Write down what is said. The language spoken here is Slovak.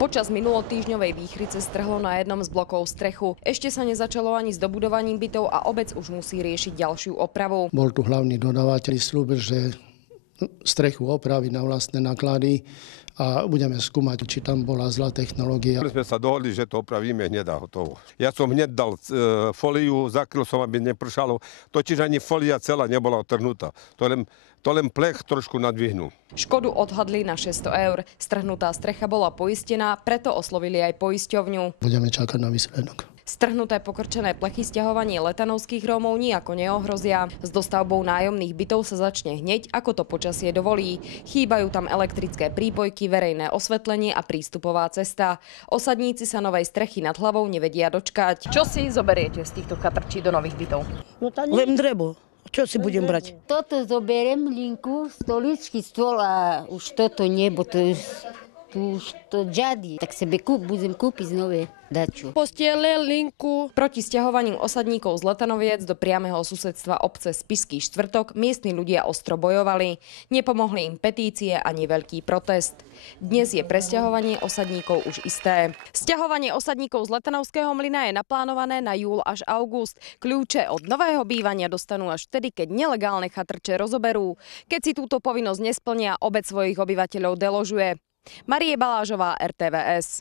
Počas minulotýždňovej výchrice strhlo na jednom z blokov strechu. Ešte sa nezačalo ani s dobudovaním bytov a obec už musí riešiť ďalšiu opravu. Bol tu hlavný dodávateľ, slúbil, že strechu opraví na vlastné náklady a budeme skúmať, či tam bola zlá technológia. My sme sa dohodli, že to opravíme hneď a hotovo. Ja som hneď dal fóliu, zakryl som, aby nepršalo. Totiž ani fólia celá nebola otrhnutá. To len plech trošku nadvihnul. Škodu odhadli na 600 €. Strhnutá strecha bola poistená, preto oslovili aj poisťovňu. Budeme čakať na výsledok. Strhnuté pokrčené plechy sťahovanie letanovských Rómov nijako neohrozia. S dostavbou nájomných bytov sa začne hneď, ako to počasie dovolí. Chýbajú tam elektrické prípojky, verejné osvetlenie a prístupová cesta. Osadníci sa novej strechy nad hlavou nevedia dočkať. Čo si zoberiete z týchto chatrčí do nových bytov? Len drevo. Čo si budem brať? Toto zoberiem, linku, stoličky, stôl a už toto nebo, to už to džady. Tak sebe budem kúpiť nové dačo. Postiele, linku. Proti sťahovaniu osadníkov z Letanoviec do priameho susedstva obce Spišský Štvrtok miestni ľudia ostro bojovali. Nepomohli im petície ani veľký protest. Dnes je presťahovanie osadníkov už isté. Sťahovanie osadníkov z Letanovského mlyna je naplánované na júl až august. Kľúče od nového bývania dostanú až vtedy, keď nelegálne chatrče rozoberú. Keď si túto povinnosť nesplnia, obec svojich obyvateľov deložuje. Marie Balážová, RTVS.